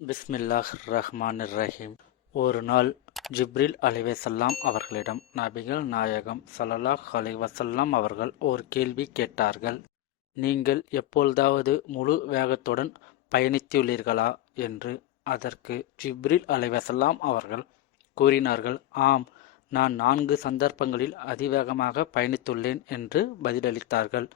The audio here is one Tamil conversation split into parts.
பிஸ்மில்லாஹ் ரஹ்மான் ரஹீம் ஒரு நாள் ஜிப்ரில் அலிவசல்லாம் அவர்களிடம் நபிகள் நாயகம் சலல்லாஹ் அலிவசல்லாம் அவர்கள் ஒரு கேள்வி கேட்டார்கள். நீங்கள் எப்பொழுதாவது முழு வேகத்துடன் பயணித்துள்ளீர்களா? என்று அதற்கு ஜிப்ரில் அலிவசல்லாம் அவர்கள் கூறினார்கள் ஆம் நான் நான்கு சந்தர்ப்பங்களில் அதிவேகமாக பயணித்துள்ளேன் என்று பதிலளித்தார்கள்.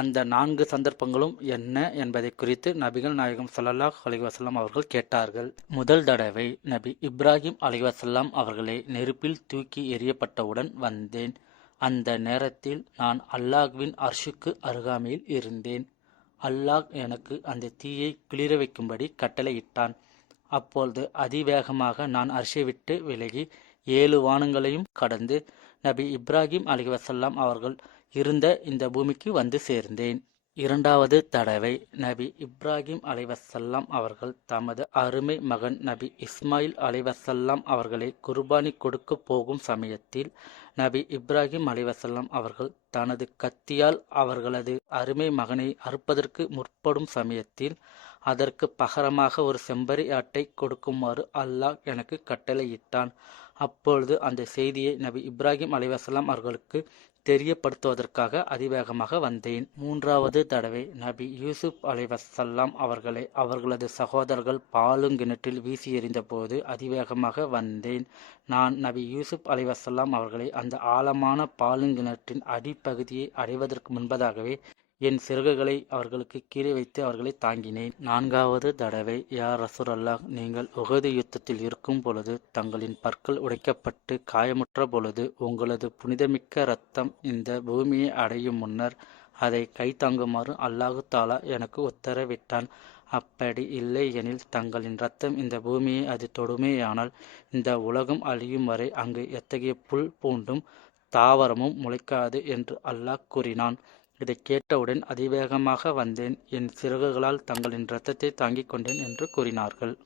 அந்த நான்கு சந்தர்ப்பங்களும் என்ன என்பதை குறித்து நபிகள் நாயகம் சல்லாஹ் அலிவாசல்லாம் அவர்கள் கேட்டார்கள். முதல் தடவை நபி இப்ராஹிம் அலிவாசல்லாம் அவர்களை நெருப்பில் தூக்கி எறியப்பட்டவுடன் வந்தேன். அந்த நேரத்தில் நான் அல்லாஹ்வின் அர்ஷுக்கு அருகாமையில் இருந்தேன். அல்லாஹ் எனக்கு அந்த தீயை குளிர வைக்கும்படி கட்டளையிட்டான். அப்பொழுது அதிவேகமாக நான் அரிசை விட்டு விலகி ஏழு வானங்களையும் கடந்து நபி இப்ராஹிம் அலிவசல்லாம் அவர்கள் இருந்த இந்த பூமிக்கு வந்து சேர்ந்தேன். இரண்டாவது தடவை நபி இப்ராஹிம் அலைவசல்லாம் அவர்கள் தமது அருமை மகன் நபி இஸ்மாயில் அலைவசல்லாம் அவர்களை குர்பானி கொடுக்க போகும் சமயத்தில் நபி இப்ராஹிம் அலைவசல்லாம் அவர்கள் தனது கத்தியால் அவர்களது அருமை மகனை அறுப்பதற்கு முற்படும் சமயத்தில் அதற்கு பகரமாக ஒரு செம்பரி ஆட்டை கொடுக்குமாறு அல்லாஹ் எனக்கு கட்டளையிட்டான். அப்பொழுது அந்த செய்தியை நபி இப்ராஹிம் அலிவாசலாம் அவர்களுக்கு தெரியப்படுத்துவதற்காக அதிவேகமாக வந்தேன். மூன்றாவது தடவை நபி யூசுப் அலைவசல்லாம் அவர்களை அவர்களது சகோதரர்கள் பாலுங்கிணற்றில் வீசி எறிந்தபோது அதிவேகமாக வந்தேன். நான் நபி யூசுப் அலைவசல்லாம் அவர்களை அந்த ஆழமான பாலுங்கிணற்றின் அடிப்பகுதியை அடைவதற்கு முன்பதாகவே என் சிறகுகளை அவர்களுக்கு கீழே வைத்து அவர்களை தாங்கினேன். நான்காவது தடவை யா ரசூர் அல்லாஹ் நீங்கள் உகது யுத்தத்தில் இருக்கும் பொழுது தங்களின் பற்கள் உடைக்கப்பட்டு காயமுற்ற பொழுது உங்களது புனிதமிக்க இரத்தம் இந்த பூமியை அடையும் முன்னர் அதை கை தாங்குமாறு அல்லாஹு தாலா எனக்கு உத்தரவிட்டான். அப்படி இல்லை எனில் தங்களின் ரத்தம் இந்த பூமியை அது தொடுமேயானால் இந்த உலகம் அழியும் வரை அங்கு எத்தகைய புல் பூண்டும் தாவரமும் முளைக்காது என்று அல்லாஹ் கூறினான். இதை கேட்டவுடன் அதிவேகமாக வந்தேன். என் சிறகுகளால் தங்களின் இரத்தத்தை தாங்கிக் கொண்டேன் என்று கூறினார்கள்.